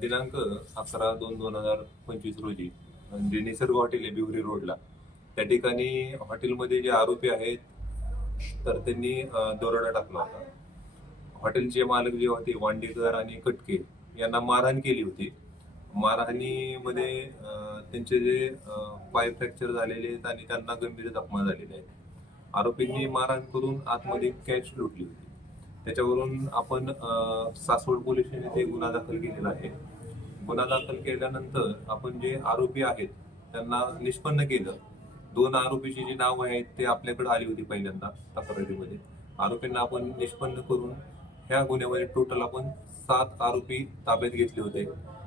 दिनांक 11/2/2025 रोजी जे निसर्ग हॉटेल आहे बिवरी रोडला, त्या ठिकाणी हॉटेलमध्ये जे आरोपी आहेत तर त्यांनी दरोडा टाकला होता. हॉटेलचे मालक जे होते वांडेकर आणि कटके यांना मारहाण केली होती. मारहाणीमध्ये त्यांचे जे पाय फ्रॅक्चर झालेले आहेत आणि त्यांना गंभीर जखमा झालेल्या आहेत. आरोपींनी मारहाण करून आतमध्ये कॅश लुटली होती. त्याच्यावरून आपण सासवड पोलीस स्टेशन येथे गुन्हा दाखल केलेला आहे. गुन्हा दाखल केल्यानंतर आपण जे आरोपी आहेत त्यांना निष्पन्न केलं. 2 आरोपीची जी नावं आहेत ते आपल्याकडे आली होती पहिल्यांदा तक्रारीमध्ये. आरोपींना आपण निष्पन्न करून ह्या गुन्ह्यामध्ये टोटल आपण 7 आरोपी ताब्यात घेतले होते.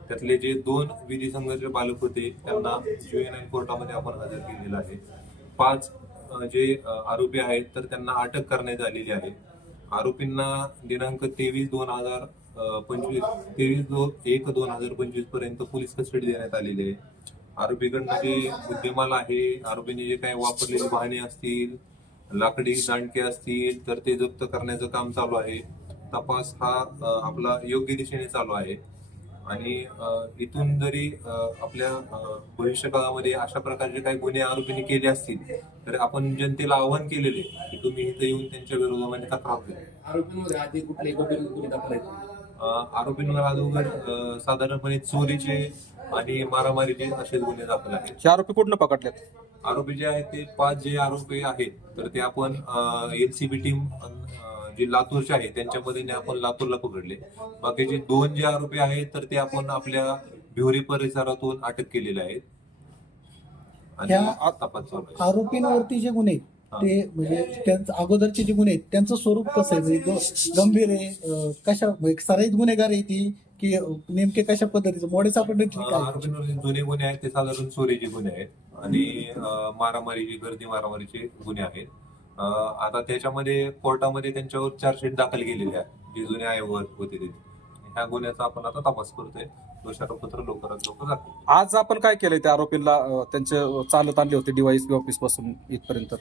त्यातले जे 2 विधी संघर्ष बालक होते त्यांना जुवेनाईल कोर्टामध्ये आपण हजर केलेलं आहे. 5 जे आरोपी आहेत तर त्यांना अटक करण्यात आलेली आहे. आरोपींना दिनांक 23/1/2025 पर्यंत पोलीस कस्टडी देण्यात आलेली आहे. आरोपीकडनं जे मुद्देमाल आहे, आरोपींनी जे काही वापरलेली वाहने असतील, लाकडी दांडके असतील तर ते जप्त करण्याचं काम चालू आहे. तपास हा आपला योग्य दिशेने चालू आहे आणि इथून जरी आपल्या भविष्यकाळामध्ये अशा प्रकारचे काही गुन्हे आरोपींनी केले असतील तर आपण जनतेला आवाहन केलेले की तुम्ही इथं येऊन त्यांच्या विरोधामध्ये तक्रार करा. आरोपींमध्ये आधी कुठले गंभीर गुन्हे दाखल आहेत? आरोपींवर अगोदर साधारणपणे चोरीचे आणि मारामारीचे असे गुन्हे दाखल आहेत. हे आरोपी कुठनं पकडलेत? आरोपी जे आहेत ते 5 जे आरोपी आहेत तर ते आपण एलसीबी टीम जे लातूरचे आहे त्यांच्या मदतीने आपण लातूरला पकडले. बाकीचे 2 जे आरोपी आहेत तर ते आपण आपल्या भिवरी परिसरातून अटक केलेले आहेत आणि तपास चालू आहे. आरोपींवरती जे गुन्हे ते म्हणजे त्यांचं अगोदरचे जे गुन्हे त्यांचं स्वरूप कसं आहे? म्हणजे गंभीर आहे, कशा सराईत गुन्हेगार आहे ती की नेमके कशा पद्धतीचं मोडे सापडले? आरोपींवर जुने गुन्हे आहेत ते साधारण चोरीचे गुन्हे आहेत आणि मारामारीचे गर्दी मारामारीचे गुन्हे आहेत. आता त्याच्यामध्ये कोर्टामध्ये त्यांच्यावर चार्जशीट दाखल केलेली आहे जे जुने आयोगात होते ते. ह्या गुन्ह्याचा आपण आता तपास करतोय. दोषारोपपत्र लवकरात लवकर दाखल. आज आपण काय केलंय त्या आरोपींना? त्यांचे चालत आणले होते डीवायएसपी ऑफिस पासून इथपर्यंत.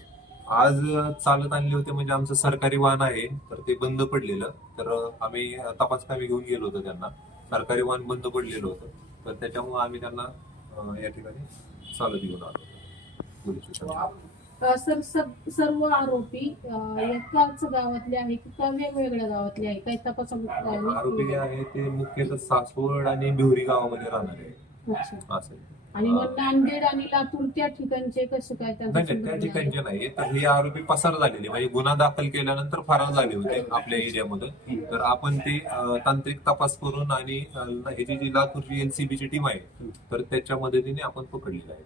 आज चालत आणले होते म्हणजे आमचं सरकारी वाहन आहे तर ते बंद पडलेलं, तर आम्ही तपास कामी घेऊन गेलो होतो त्यांना. सरकारी वाहन बंद पडलेलं होतं तर त्याच्यामुळे आम्ही त्यांना या ठिकाणी चालत घेऊन आलो पोलीस स्टेशनला. सर्व आरोपी एकाच गावातले आहे की का वेगवेगळ्या गावातले आहे? काही तपास आरोपी जे आहे ते मुख्यतः सासवड आणि बिवरी गावामध्ये राहणार आहे असं. आणि मग नांदेड आणि लातूर त्या ठिकाणचे कसं काय? नाही त्या ठिकाणचे नाही, तर हे आरोपी पसार झालेले म्हणजे गुन्हा दाखल केल्यानंतर फरार झाले होते आपल्या एरियामध्ये. तर आपण ते तांत्रिक तपास करून आणि ह्याची जी लातूरची एलसीबीची टीम आहे तर त्याच्या मदतीने आपण पकडलेलं आहे.